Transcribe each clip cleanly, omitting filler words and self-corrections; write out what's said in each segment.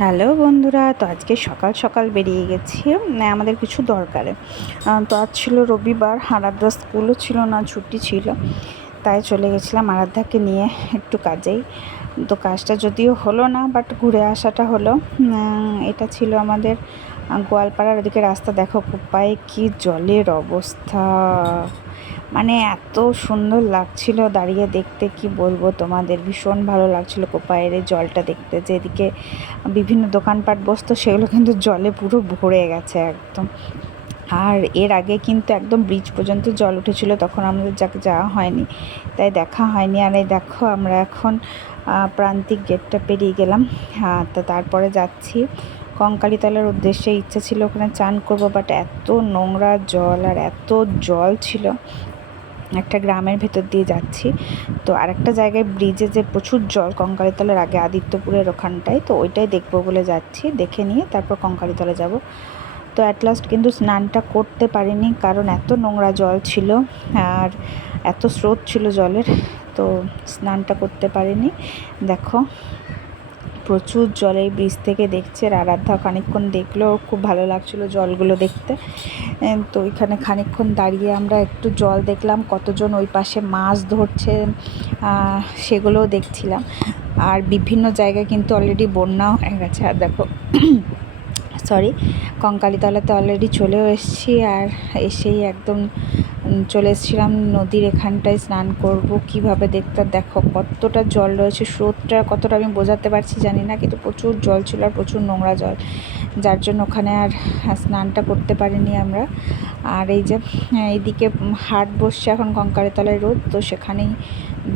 Hello বন্ধুরা, তো আজকে সকাল সকাল বেরিয়ে গেছি আমাদের কিছু দরকারে। তো আজ ছিল রবিবার, আরাধ্যা স্কুলও ছিল না, ছুটি ছিল, তাই চলে গেছিলাম আরাধ্যাকে নিয়ে একটু কাজেই। তো কাজটা যদিও হলো না, বাট ঘুরে আসাটা হলো। এটা ছিল আমাদের গোয়ালপাড়ার ওদিকে রাস্তা। দেখো কোপায় কি জলের অবস্থা, মানে এত সুন্দর লাগছিল দাঁড়িয়ে দেখতে, কি বলবো তোমাদের, ভীষণ ভালো লাগছিল কোপায়ের এই জলটা দেখতে। যে এদিকে বিভিন্ন দোকানপাট বসতো সেগুলো কিন্তু জলে পুরো ভরে গেছে একদম। আর এর আগে কিন্তু একদম ব্রিজ পর্যন্ত জল উঠেছিল, তখন আমাদের যাওয়া হয়নি, তাই দেখা হয়নি। আর এই দেখো আমরা এখন প্রান্তিক গেটটা পেরিয়ে গেলাম। তো তারপরে যাচ্ছি কঙ্কালীতলার উদ্দেশ্যে। ইচ্ছা ছিল ওখানে চান করবো, বাট এত নোংরা জল আর এত জল ছিল। একটা গ্রামের ভেতর দিয়ে যাচ্ছি, তো আরেকটা জায়গায় ব্রিজে যে প্রচুর জল, কঙ্কালীতলার আগে আদিত্যপুরের ওখানটায়, তো ওইটাই দেখবো বলে যাচ্ছি। দেখে নিয়ে তারপর কঙ্কালীতলা যাব। তো অ্যাট লাস্ট কিন্তু স্নানটা করতে পারিনি, কারণ এত নোংরা জল ছিল আর এত স্রোত ছিল জলের, তো স্নানটা করতে পারিনি। দেখো প্রচুর জল এই ব্রিজ থেকে দেখছে। আর আরাধ্যা খানিকক্ষণ দেখলো, খুব ভালো লাগছিলো জলগুলো দেখতে। তো ওইখানে খানিকক্ষণ দাঁড়িয়ে আমরা একটু জল দেখলাম, কতজন ওই পাশে মাছ ধরছে সেগুলোও দেখছিলাম। আর বিভিন্ন জায়গায় কিন্তু অলরেডি বন্যাও হয়ে গেছে। আর দেখো সরি, কঙ্কালীতলাতে অলরেডি চলেও এসেছি। আর এসেই একদম চলে এসেছিলাম নদীর এখানটায় স্নান করব কিভাবে দেখতে। দেখো কতটা জল রয়েছে, স্রোতটা কতটা আমি বোঝাতে পারছি জানি না, কিন্তু প্রচুর জল ছিল আর প্রচুর নোংরা জল, যার জন্য ওখানে আর স্নানটা করতে পারিনি আমরা। আর এই যে এইদিকে হাট বসছে এখন কঙ্কালীতলায় রোদ, তো সেখানেই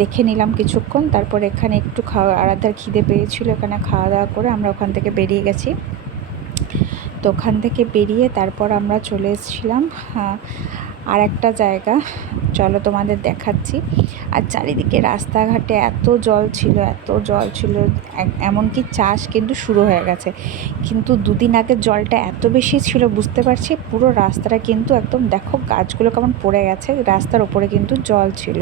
দেখে নিলাম কিছুক্ষণ। তারপর এখানে একটু আরাধ্যার খিদে পেয়েছিল, এখানে খাওয়া দাওয়া করে আমরা ওখান থেকে বেরিয়ে গেছি। তো ওখান থেকে বেরিয়ে তারপর আমরা চলে এসেছিলাম আর একটা জায়গা, চলো তোমাদের দেখাচ্ছি। আর চারিদিকে রাস্তাঘাটে এত জল ছিল, এত জল ছিল, এমনকি চাষ কিন্তু শুরু হয়ে গেছে। কিন্তু দুদিন আগে জলটা এত বেশি ছিল, বুঝতে পারছি পুরো রাস্তাটা কিন্তু একদম, দেখো গাছগুলো কেমন পড়ে গেছে, রাস্তার ওপরে কিন্তু জল ছিল।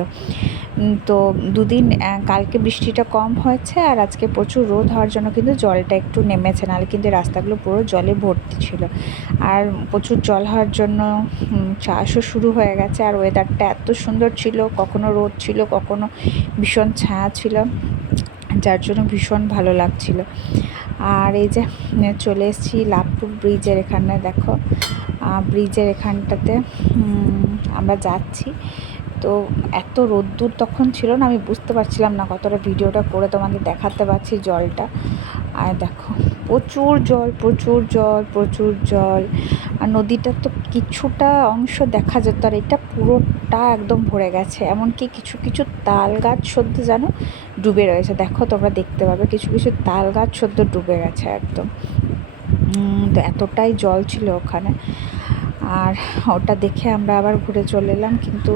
তো দুদিন, কালকে বৃষ্টিটা কম হয়েছে আর আজকে প্রচুর রোদ হওয়ার জন্য কিন্তু জলটা একটু নেমেছে, নাহলে কিন্তু রাস্তাগুলো পুরো জলে ভর্তি ছিল। আর প্রচুর জল হওয়ার জন্য চাষও শুরু হয়ে গেছে। আর ওয়েদারটা এত সুন্দর ছিল, কখনো রোদ ছিল, কখনো ভীষণ ছায়া ছিল, যার জন্য ভীষণ ভালো লাগছিল। আর এই যে চলে এসেছি লাভপুর ব্রিজের এখানে। দেখো ব্রিজের এখানটাতে আমরা যাচ্ছি। তো এত রোদ্দুর তখন ছিল না, আমি বুঝতে পারছিলাম না কতটা ভিডিওটা করে তোমাদের দেখাতে পারছি জলটা। আর দেখো প্রচুর জল, প্রচুর জল, প্রচুর জল। আর নদীটার তো কিছুটা অংশ দেখা যেত, আর এটা পুরোটা একদম ভরে গেছে। এমনকি কিছু কিছু তাল গাছ সদ্য যেন ডুবে রয়েছে। দেখো তোমরা দেখতে পাবে কিছু কিছু তাল গাছ সদ্য ডুবে গেছে একদম। তো এতটাই জল ছিল ওখানে। আর ওটা দেখে আমরা আবার ঘুরে চলে এলাম, কিন্তু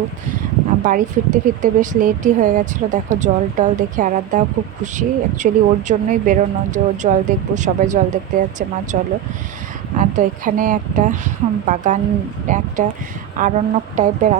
বাড়ি ফিরতে ফিরতে বেশ লেটই হয়ে গেছিলো। দেখো জল টল দেখে আরাধ্যাও খুব খুশি, অ্যাকচুয়ালি ওর জন্যই বেরোনো, যে ওর জল দেখবো, সবাই জল দেখতে যাচ্ছে, মা চলো। তো এখানে একটা বাগান, একটা আরণ্যক টাইপের